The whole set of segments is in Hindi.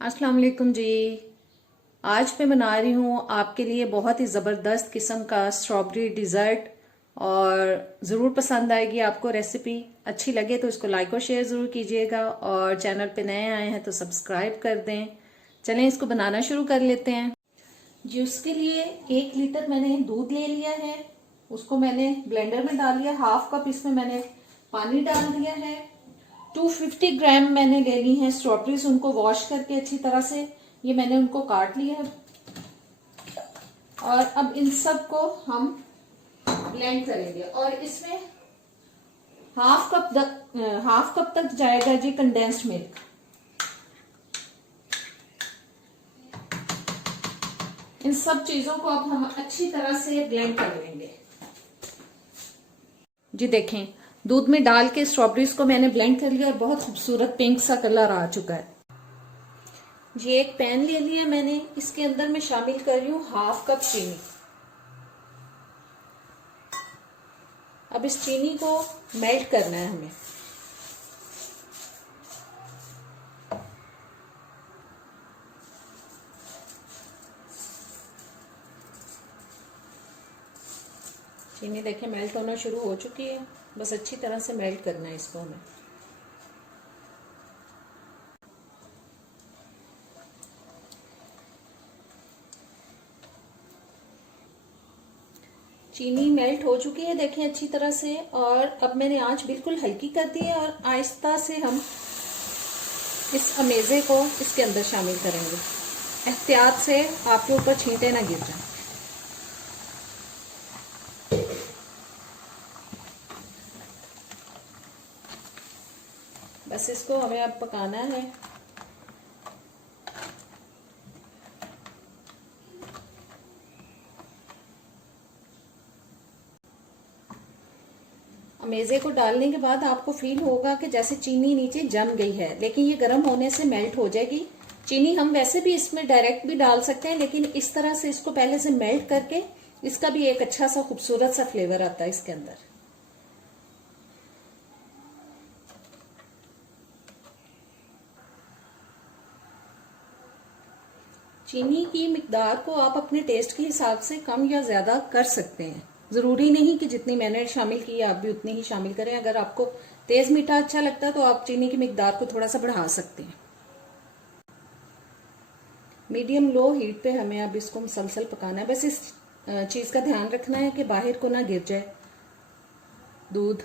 अस्सलाम वालेकुम जी। आज मैं बना रही हूँ आपके लिए बहुत ही ज़बरदस्त किस्म का स्ट्रॉबेरी डिज़र्ट और ज़रूर पसंद आएगी आपको। रेसिपी अच्छी लगे तो इसको लाइक और शेयर ज़रूर कीजिएगा और चैनल पे नए आए हैं तो सब्सक्राइब कर दें। चलें इसको बनाना शुरू कर लेते हैं जी। उसके लिए 1 लीटर मैंने दूध ले लिया है, उसको मैंने ब्लेंडर में डाल लिया। हाफ कप इसमें मैंने पानी डाल दिया है। 250 ग्राम मैंने ले ली हैं स्ट्रॉबेरीज, उनको वॉश करके अच्छी तरह से ये मैंने उनको काट लिया है। और अब इन सब को हम ब्लेंड करेंगे और इसमें हाफ कप तक जाएगा जी कंडेंस्ड मिल्क। इन सब चीजों को अब हम अच्छी तरह से ब्लेंड कर लेंगे जी। देखें, दूध में डाल के स्ट्रॉबेरीज को मैंने ब्लेंड कर लिया और बहुत खूबसूरत पिंक सा कलर आ चुका है जी। एक पैन ले लिया मैंने, इसके अंदर मैं शामिल कर रही हूँ हाफ कप चीनी। अब इस चीनी को मेल्ट करना है हमें। चीनी देखें मेल्ट होना शुरू हो चुकी है, बस अच्छी तरह से मेल्ट करना है इसको हमें। चीनी मेल्ट हो चुकी है देखें अच्छी तरह से। और अब मैंने आंच बिल्कुल हल्की कर दी है और आहिस्ता से हम इस अमेज़े को इसके अंदर शामिल करेंगे। एहतियात से आपके ऊपर छींटे ना गिर जाएं। बस इसको हमें अब पकाना है। अमेज़े को डालने के बाद आपको फील होगा कि जैसे चीनी नीचे जम गई है, लेकिन ये गर्म होने से मेल्ट हो जाएगी। चीनी हम वैसे भी इसमें डायरेक्ट भी डाल सकते हैं, लेकिन इस तरह से इसको पहले से मेल्ट करके इसका भी एक अच्छा सा खूबसूरत सा फ्लेवर आता है इसके अंदर। चीनी की मिकदार को आप अपने टेस्ट के हिसाब से कम या ज्यादा कर सकते हैं। जरूरी नहीं कि जितनी मैंने शामिल की आप भी उतनी ही शामिल करें। अगर आपको तेज मीठा अच्छा लगता है तो आप चीनी की मिकदार को थोड़ा सा बढ़ा सकते हैं। मीडियम लो हीट पे हमें अब इसको मुसलसल पकाना है। बस इस चीज का ध्यान रखना है कि बाहर को ना गिर जाए दूध।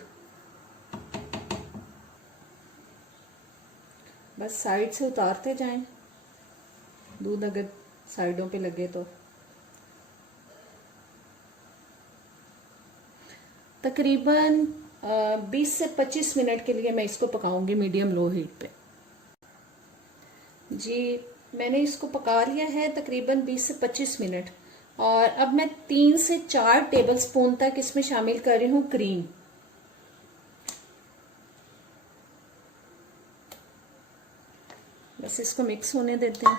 बस साइड से उतारते जाएं दूध, अगर साइडों पे लगे तो। तकरीबन 20 से 25 मिनट के लिए मैं इसको पकाऊंगी मीडियम लो हीट पे जी। मैंने इसको पका लिया है तकरीबन 20 से 25 मिनट। और अब मैं 3 से 4 टेबलस्पून तक इसमें शामिल कर रही हूँ क्रीम। बस इसको मिक्स होने देते हैं।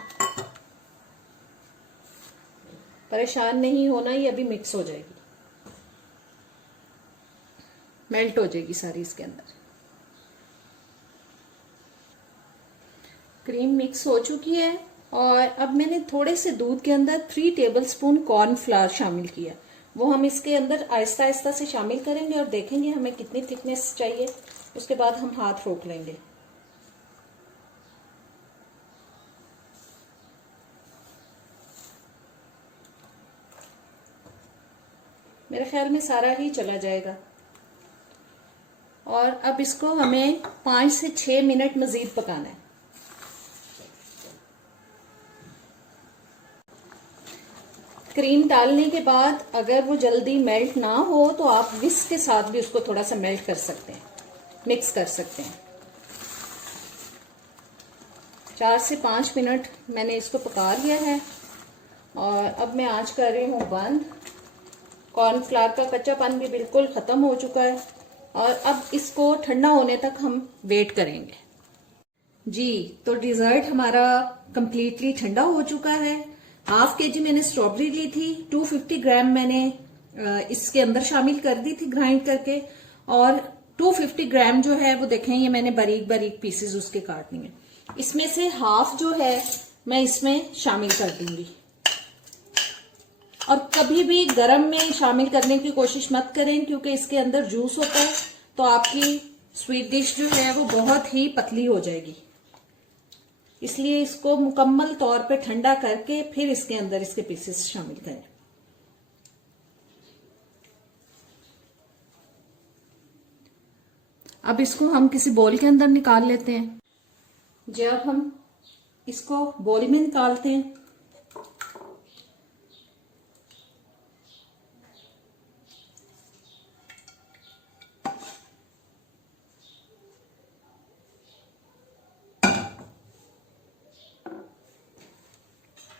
परेशान नहीं होना, ये अभी मिक्स हो जाएगी, मेल्ट हो जाएगी सारी इसके अंदर। क्रीम मिक्स हो चुकी है और अब मैंने थोड़े से दूध के अंदर 3 टेबलस्पून कॉर्नफ्लावर शामिल किया। वो हम इसके अंदर आहिस्ता आहिस्ता से शामिल करेंगे और देखेंगे हमें कितनी थिकनेस चाहिए। उसके बाद हम हाथ रोक लेंगे। मेरे ख्याल में सारा ही चला जाएगा। और अब इसको हमें 5 से 6 मिनट मजीद पकाना है। क्रीम डालने के बाद अगर वो जल्दी मेल्ट ना हो तो आप विस्क के साथ भी उसको थोड़ा सा मेल्ट कर सकते हैं, मिक्स कर सकते हैं। 4 से 5 मिनट मैंने इसको पका लिया है और अब मैं आंच कर रही हूँ बंद। कॉर्नफ्लावर का कच्चापन भी बिल्कुल खत्म हो चुका है और अब इसको ठंडा होने तक हम वेट करेंगे जी। तो डिजर्ट हमारा कंप्लीटली ठंडा हो चुका है। हाफ केजी मैंने स्ट्रॉबेरी ली थी, 250 ग्राम मैंने इसके अंदर शामिल कर दी थी ग्राइंड करके। और 250 ग्राम जो है वो देखें, ये मैंने बारीक बारीक पीसेस उसके काटनी है। इसमें से हाफ जो है मैं इसमें शामिल कर दूंगी। और कभी भी गरम में शामिल करने की कोशिश मत करें, क्योंकि इसके अंदर जूस होता है, तो आपकी स्वीट डिश जो है वो बहुत ही पतली हो जाएगी। इसलिए इसको मुकम्मल तौर पे ठंडा करके फिर इसके अंदर इसके पीसेस शामिल करें। अब इसको हम किसी बोल के अंदर निकाल लेते हैं। जब हम इसको बोल में निकालते हैं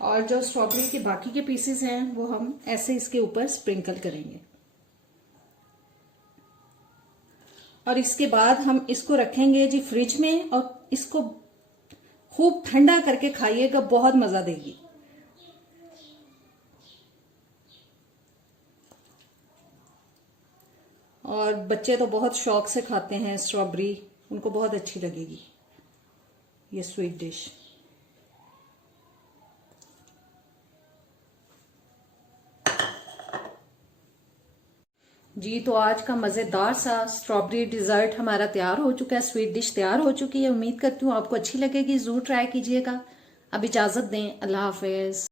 और जो स्ट्रॉबेरी के बाकी के पीसेस हैं वो हम ऐसे इसके ऊपर स्प्रिंकल करेंगे। और इसके बाद हम इसको रखेंगे जी फ्रिज में, और इसको खूब ठंडा करके खाइएगा, बहुत मजा देगी। और बच्चे तो बहुत शौक से खाते हैं स्ट्रॉबेरी, उनको बहुत अच्छी लगेगी ये स्वीट डिश। जी, तो आज का मजेदार सा स्ट्रॉबेरी डिजर्ट हमारा तैयार हो चुका है, स्वीट डिश तैयार हो चुकी है। उम्मीद करती हूँ आपको अच्छी लगेगी, जरूर ट्राई कीजिएगा। अब इजाजत दें, अल्लाह हाफिज।